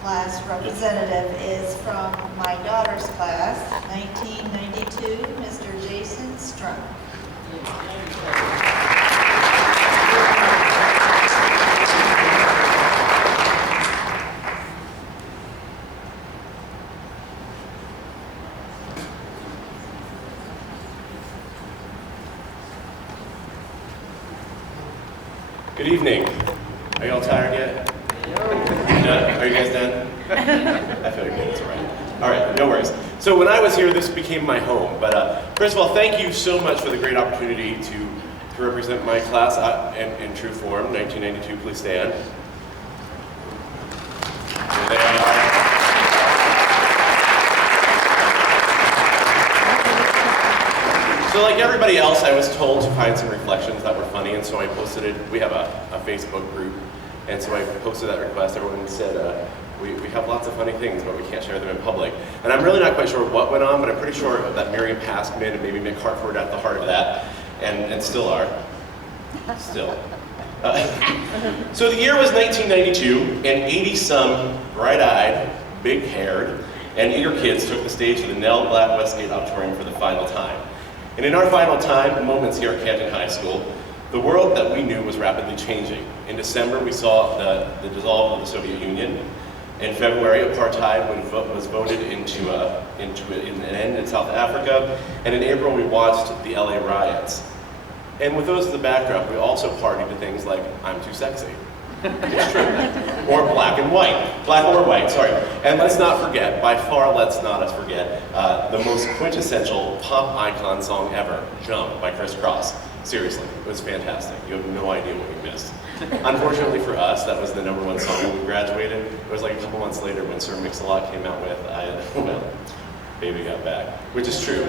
class representative is from my daughter's class, 1992, Mr. Jason Strunk. Good evening. Are y'all tired yet? No? Are you guys done? I feel like it's all right. All right, no worries. So when I was here, this became my home. But first of all, thank you so much for the great opportunity to represent my class in true form, 1992. Please stand. There they are. So like everybody else, I was told to find some reflections that were funny, and so I posted it. We have a Facebook group, and so I posted that request. Everyone said, we have lots of funny things, but we can't share them in public. And I'm really not quite sure what went on, but I'm pretty sure that Miriam Paskman and maybe Mick Hartford at the heart of that, and still are. Still. So the year was 1992, and 80-some bright-eyed, big-haired, and eager kids took the stage at the Nell Black Westgate Auditorium for the final time. And in our final moments here at Canton High School, the world that we knew was rapidly changing. In December, we saw the dissolve of the Soviet Union. In February, apartheid was voted into an end in South Africa. And in April, we watched the LA riots. And with those as the backdrop, we also partied to things like I'm Too Sexy. It's true. Or black or white, sorry. And let's not forget, by far let's not forget, the most quintessential pop icon song ever, Jump by Criss Cross. Seriously, it was fantastic. You have no idea what you missed. Unfortunately for us, that was the #1 song when we graduated. It was like a couple months later when Sir Mix-a-Lot came out with, well, Baby Got Back, which is true.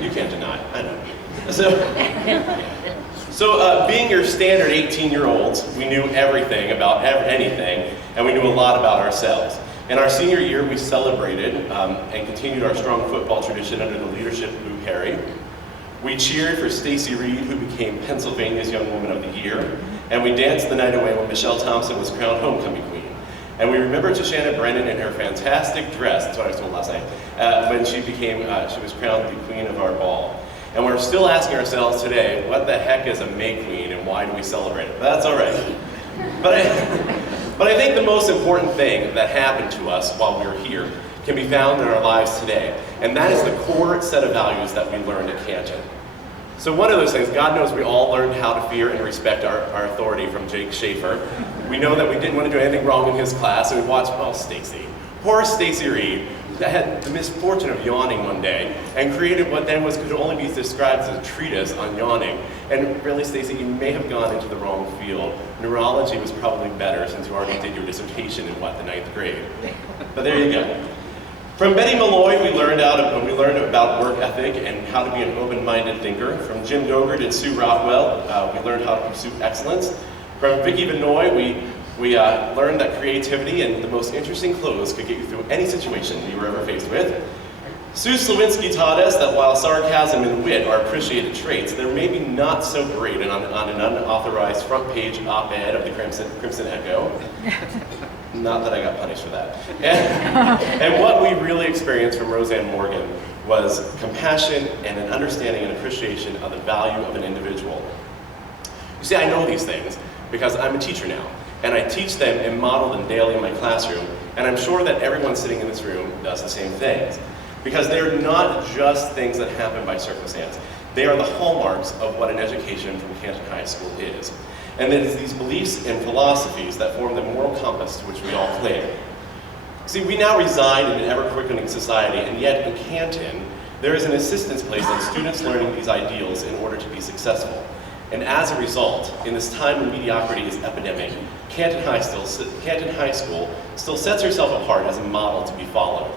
You can't deny it, I know. So being your standard 18-year-olds, we knew everything about anything, and we knew a lot about ourselves. In our senior year, we celebrated and continued our strong football tradition under the leadership of Lou Perry. We cheered for Stacy Reed, who became Pennsylvania's Young Woman of the Year, and we danced the night away when Michelle Thompson was crowned Homecoming Queen. And we remember Tashana Brennan in her fantastic dress, that's what I was told last night, when she was crowned the Queen of our ball. And we're still asking ourselves today, what the heck is a May Queen and why do we celebrate it? But that's all right. But I think the most important thing that happened to us while we were here can be found in our lives today. And that is the core set of values that we learned at Canton. So one of those things, God knows we all learned how to fear and respect our authority from Jake Schaefer. We know that we didn't want to do anything wrong in his class, and we watched, Stacy. Poor Stacy Reed had the misfortune of yawning one day and created what then could only be described as a treatise on yawning. And really, Stacy, you may have gone into the wrong field. Neurology was probably better since you already did your dissertation in, the 9th grade. But there you go. From Betty Malloy, we learned about work ethic and how to be an open-minded thinker. From Jim Dogert and Sue Rockwell, we learned how to pursue excellence. From Vicki Benoit, we learned that creativity and the most interesting clothes could get you through any situation you were ever faced with. Sue Slowinski taught us that while sarcasm and wit are appreciated traits, they're maybe not so great on an unauthorized front page op-ed of the Crimson Echo. Not that I got punished for that. And what we really experienced from Roseanne Morgan was compassion and an understanding and appreciation of the value of an individual. You see, I know these things because I'm a teacher now, and I teach them and model them daily in my classroom, and I'm sure that everyone sitting in this room does the same things. Because they're not just things that happen by circumstance. They are the hallmarks of what an education from Canton High School is. And it is these beliefs and philosophies that form the moral compass to which we all cling. See, we now reside in an ever-quickening society, and yet in Canton, there is an insistence placed on students learning these ideals in order to be successful. And as a result, in this time when mediocrity is epidemic, Canton High School still sets herself apart as a model to be followed.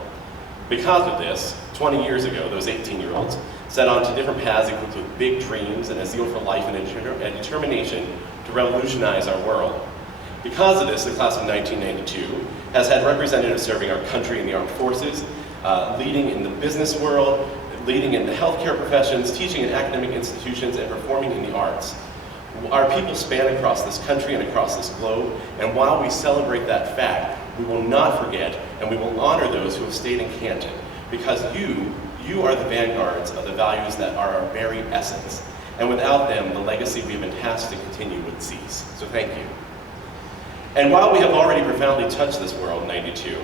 Because of this, 20 years ago, those 18-year-olds set on to different paths equipped with big dreams and a zeal for life and a determination to revolutionize our world. Because of this, the class of 1992 has had representatives serving our country in the armed forces, leading in the business world, leading in the healthcare professions, teaching in academic institutions, and performing in the arts. Our people span across this country and across this globe, and while we celebrate that fact, We will not forget, and we will honor those who have stayed in Canton, because you are the vanguards of the values that are our very essence. And without them, the legacy we have been tasked to continue would cease. So thank you. And while we have already profoundly touched this world in '92,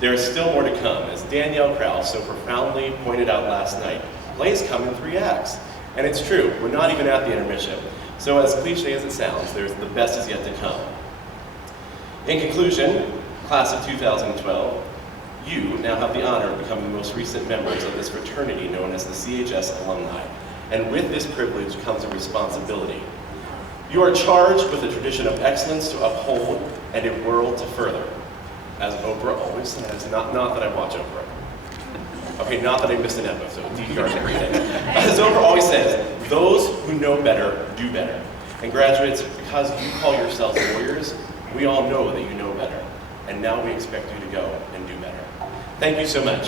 there is still more to come. As Danielle Krause so profoundly pointed out last night, plays come in 3 acts. And it's true, we're not even at the intermission. So as cliche as it sounds, the best is yet to come. In conclusion, class of 2012, you now have the honor of becoming the most recent members of this fraternity known as the CHS Alumni. And with this privilege comes a responsibility. You are charged with a tradition of excellence to uphold and a world to further. As Oprah always says, not that I watch Oprah. Okay, not that I missed an episode, DVR's everything. As Oprah always says, those who know better do better. And graduates, because you call yourselves warriors, we all know that you know better. And now we expect you to go and do better. Thank you so much.